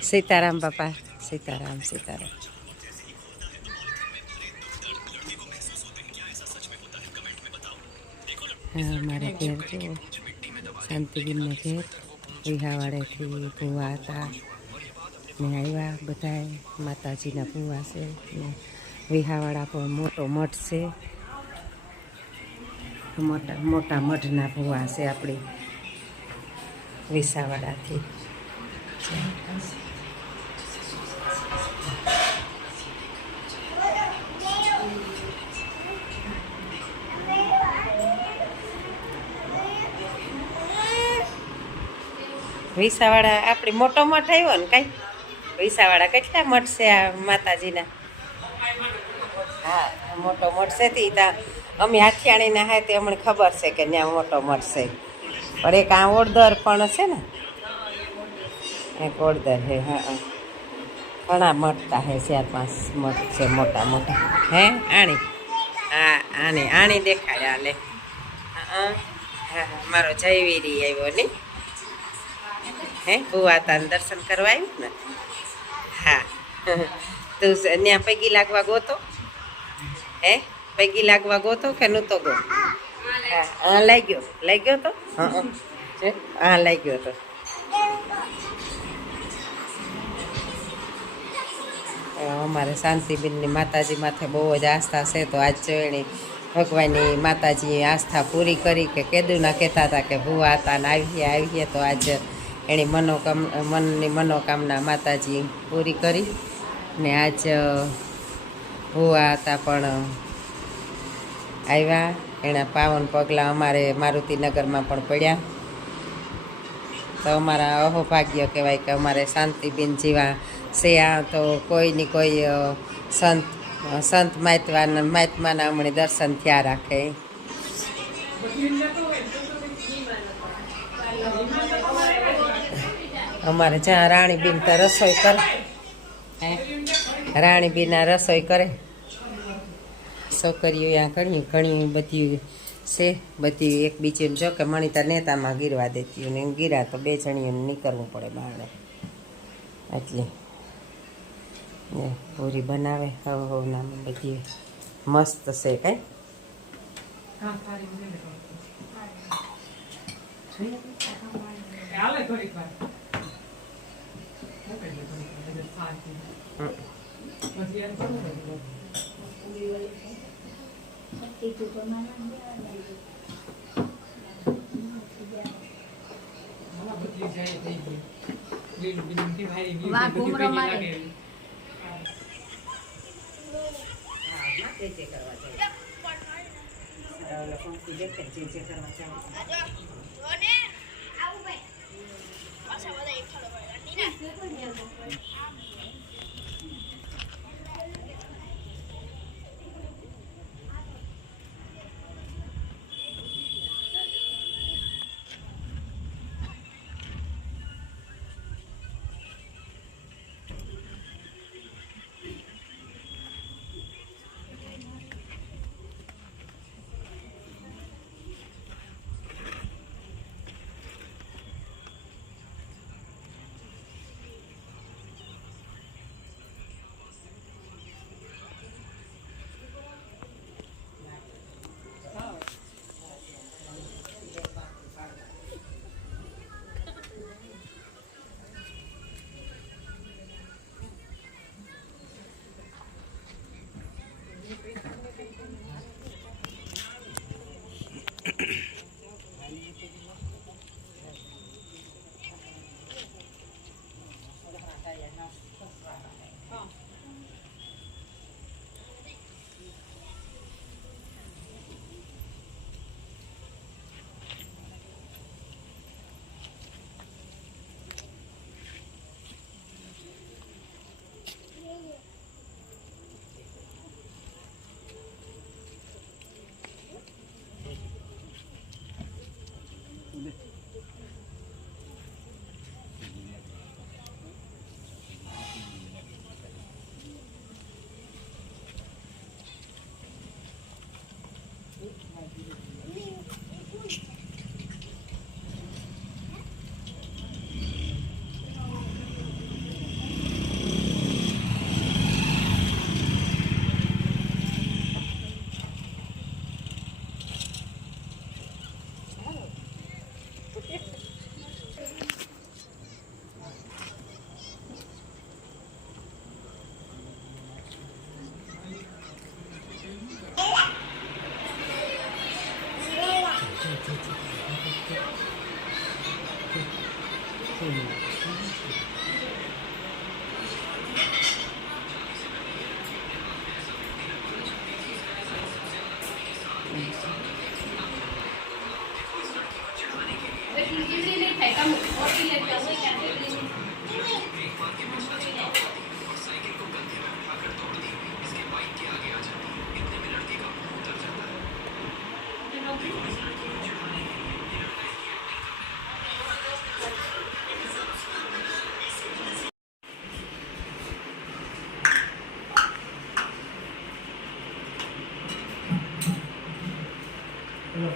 સીતારામ બાપા, સીતારામ સીતારામ. હા મારે ઘેર જો શાંતિબીનને ઘેર વિહાવાડેથી ભૂવા હતા ને આવ્યા બધા માતાજીના ભૂવા છે ને વિહાવાડા પણ મોટો મઠ છે, મોટા મોટા મઠના ભૂવા છે આપણી વિસાવાડાથી. વિસાવાડા આપણી મોટો મઠ આવ્યો ને કાંઈ વિસાવાડા કેટલા મઠ છે આ માતાજીના? હા મોટો મઠ છે તે ત્યાં અમે હાથિયાણીના હા તે અમને ખબર છે કે ત્યાં મોટો મઠ છે, પણ એક આ ઓળદર પણ છે ને, એક ઓળદર છે. હા ઘણા મઠતા હે, 4-5 મઠ છે મોટા મોટા. હે આણી? હા આણી દેખાડ્યા લે. હા હા મારો જયવીરી આવ્યો ને. હે ભૂવા તાને દર્શન કરવા આવ્યું ને? હા તું ત્યાં પૈકી લાગવા ગોતો? હે પૈકી લાગવા ગોતો કે નહોતો ગો? હા લાગ્યો તો હા લાગ્યો તો. અમારે શાંતિબીનની માતાજી માથે બહુ જ આસ્થા છે, તો આજ જોઈને ભગવાનની માતાજીએ આસ્થા પૂરી કરી કે કેદુના કહેતા હતા કે ભૂવા હતા ને આવીએ તો આજ એની મનની મનોકામના માતાજી પૂરી કરી ને આજ ભૂવા હતા પણ આવ્યા. એના પાવન પગલાં અમારે મારુતિનગરમાં પણ પડ્યા, તો અમારા અહોભાગ્ય કહેવાય કે અમારે શાંતિબીન જેવા છે આ તો કોઈની કોઈ સંત મહાત્માના હમણાં દર્શન થયા રાખે. અમારે જ્યાં રાણીબીન તો રસોઈ કરે, રાણીબીન આ રસોઈ કરે, છોકરીઓ ત્યાં ઘણી બધી છે, બધી એકબીજીને જો કે મણિતા નેતામાં ગીરવા દેતી ને ગીરા તો 2 જણીઓને નીકળવું પડે બહાર એટલે પૂરી બનાવે. હવે નામ બધી મસ્ત છે કાંઈ.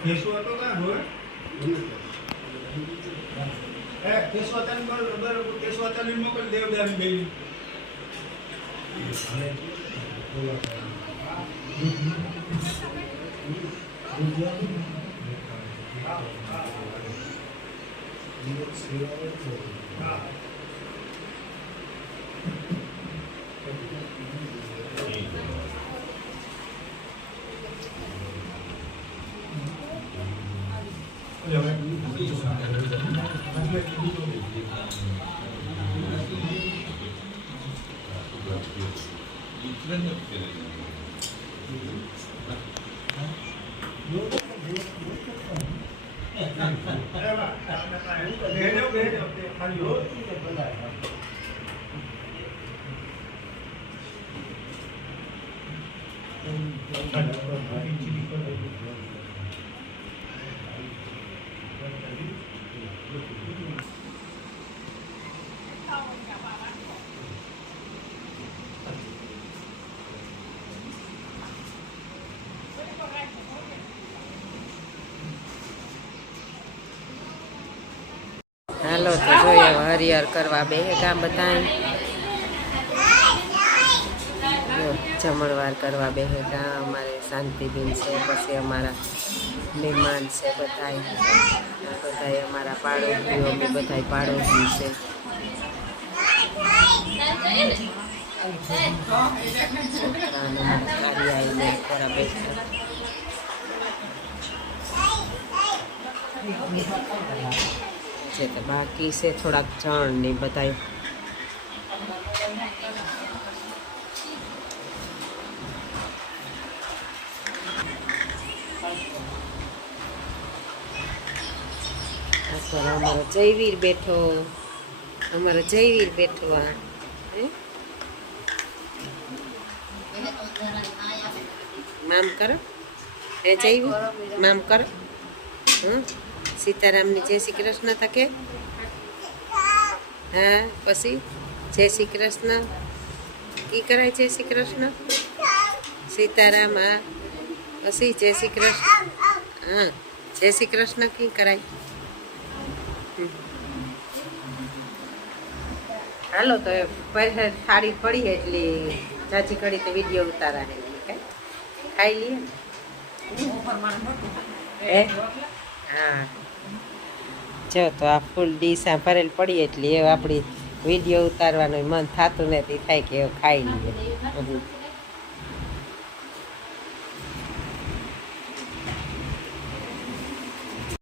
કેશવાતો ક્યાં હોય? કેશવાતાની બરોબર કેશવાતાની મોકલ દેવદાની બેની. હાલો તો જોઈએ હરિહર કરવા બે ગામ બધા જમણવાર કરવા બે ગામ અમારે શાંતિબેન છે, પછી અમારા મહેમાન છે બધા અમારા પાડોશીઓ અમે બધા પાડોશી છે. કાર્ય આવીને ખરા બેઠા છે તો બાકી છે થોડાક જણ ને બધા અમારો જયવીર બેઠો આ મામ કરો એ જયવીર મામ કરો. સીતારામની જય શ્રી કૃષ્ણ તકે. હા પછી જય શ્રી કૃષ્ણ કી કરાય? જય શ્રી કૃષ્ણ સીતારામ. હા પછી જય શ્રી કૃષ્ણ. હા જય શ્રી કૃષ્ણ કી કરાય? હાલો તો પૈસા થાળી પડી એટલી ચાચી કડી તો વિડીયો ઉતારા ખાઈ લઈએ. હા જો તો આ ફૂલ ડીશા ભરેલ પડી એટલી એ આપણી વિડીયો ઉતારવાનું મન થતું નથી, થાય કે ખાઈ લઈએ.